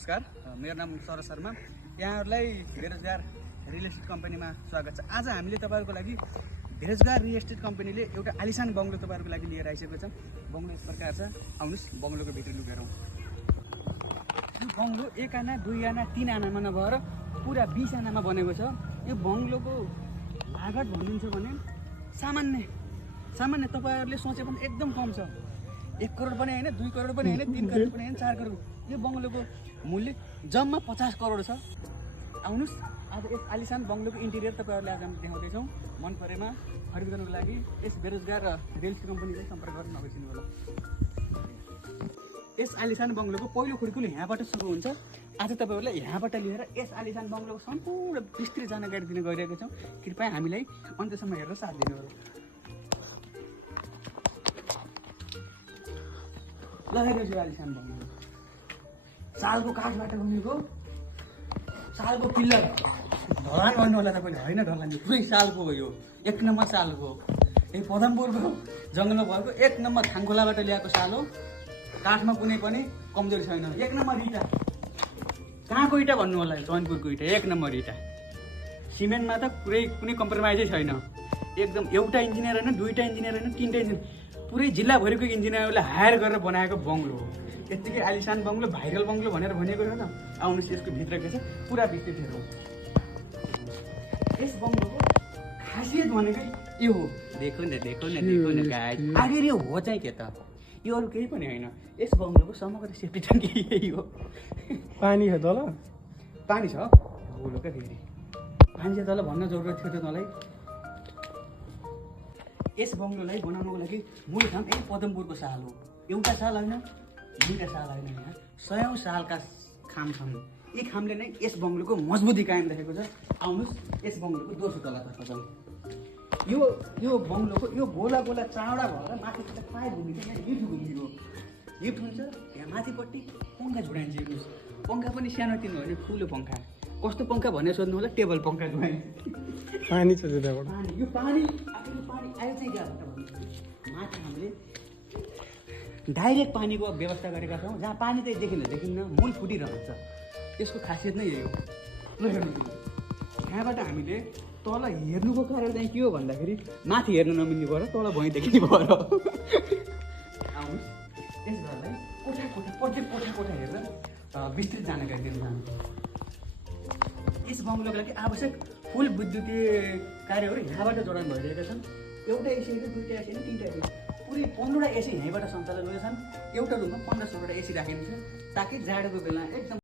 नमस्कार, मेरो नाम सरोज शर्मा। यहाँहरूलाई बेरोजगार रियल एस्टेट कम्पनीमा स्वागत छ। आज हामीले तपाईँहरूको लागि बेरोजगार रियल एस्टेट कम्पनीले एउटा आलिसान बङ्गलो तपाईँहरूको लागि लिएर आइसकेको छ। बङ्गलो यस प्रकार छ, आउनुहोस् बङ्गलोको भित्र लुकेरौँ। यो बङ्गलो 1 आना 2 आना 3 आनामा नभएर पुरा 20 आनामा बनेको छ। यो बङ्गलोको लागत भन्नुहुन्छ भने सामान्य तपाईँहरूले सोचे पनि एकदम कम छ। 1 करोड पनि होइन, 2 करोड पनि होइन, 3 करोड पनि होइन, 4 करोड। यो बङ्गलोको मूल्य जम्मा 50 करोड छ। आउनुहोस् आज यस आलिसान बङ्गलोको इन्टिरियर तपाईँहरूले आज हामी देखाउँदैछौँ। मन परेमा खरिद गर्नुको लागि यस बेरोजगार रियल एस्टेट कम्पनीलाई सम्पर्क गर्न नबिर्सिनु होला। यस आलिसान बङ्गलोको पहिलो खुड्किलो यहाँबाट सुरु हुन्छ। आज तपाईँहरूलाई यहाँबाट लिएर यस आलिसान बङ्गलोको सम्पूर्ण विस्तृत जानकारी दिन गइरहेको छौँ। कृपया हामीलाई अन्त्यसम्म हेरेर साथ दिनु होला। ल हेर्नुहोस् यो आलिसान बङ्गलो सालको काठबाट बनेको, सालको पिल्लर ढलान भन्नु होला तपाईँले, होइन ढलान पुरै सालको हो। यो 1 नम्बर सालको, यो पदमपुरको जङ्गलमा भएको 1 नम्बर थाङखोलाबाट ल्याएको साल हो। काठमा कुनै पनि कमजोरी छैन। 1 नम्बर इँटा, कहाँको इँटा भन्नु होला, चैनपुरको इँटा 1 नम्बर इँटा। सिमेन्टमा त कुनै कम्प्रोमाइजै छैन। एकदम एउटा इन्जिनियर होइन, 2टा इन्जिनियर होइन, 3टा इन्जिनियर, पुरै जिल्लाभरिको इन्जिनियरलाई हायर गरेर बनाएको बङ्गलो हो। यत्तिकै आलिसान बङ्गलो, भाइरल बङ्गलो भनेर भनिएको छ त। आउनुहोस् यसको भित्र के छ पुरा विस्तृत हेरौँ। यस बङ्गलोको खासियत भनेकै यो हो। देखो न गाइस, आखिर यो हो चाहिँ के त, यो अरू केही पनि होइन। यस बङ्गलोको समग्र सेफ्टी ट्याङ्की यही हो। पानी छ तल, पानी छ बोलो क्या, फेरि पानी चाहिँ तल भन्न जरुरत थियो त तँलाई। यस बङ्गलोलाई बनाउनुको लागि मूल काम यही पदमपुरको साल हो। एउटा साल होइन, 2टा साल होइन, यहाँ 100औं सालका खाम छन्। यी खामले नै यस बङ्गलोको मजबुती कायम राखेको छ। आउनुहोस् यस बङ्गलोको दोस्रो तलातर्फ जाउँ। यो बङ्गलोको यो गोला चाउडा भएर माथिबाट पाइप घुमिन्छ, यहाँ लिफ्ट घुमिदिएको। लिफ्ट हुन्छ, यहाँ माथिपट्टि पङ्खा झुडाइन्छ। हेर्नुहोस् पङ्खा पनि सानो तिनो होइन, ठुलो पङ्खा। कस्तो पङ्खा भनेर सोध्नु होला, टेबल पङ्खा झुडाइ। पानी छ त्यताबाट। यो पानी आयो चाहिँ कहाँबाट भन्नु, माथि हामीले डाइरेक्ट पानीको व्यवस्था गरेका छौँ, जहाँ पानी चाहिँ देखिन्न, मूल फुटिरहन्छ। यसको खासियत नै यही हो। ल हेर्नु, यहाँबाट हामीले तल हेर्नुको कारण चाहिँ के हो भन्दाखेरि माथि हेर्नु नमिल्ने भएर तल भुइँ देखिने भएर। आउनुहोस् यस घरलाई प्रत्येक कोठा हेरेर विस्तृत जानकारी दिन चाहन्छु। यस बङ्गलोको लागि आवश्यक फुल विद्युतीय कार्यहरू यहाँबाट जोडान भइरहेका छन्। एउटा एसी होइन, 2टा एसी होइन, 3टा एसी, पुरै 15वटा एसी यहीँबाट सञ्चालन गरेका छन्। एउटा रुममा 15-16वटा एसी राखिन्छ, ताकि जाडोको बेला एकदम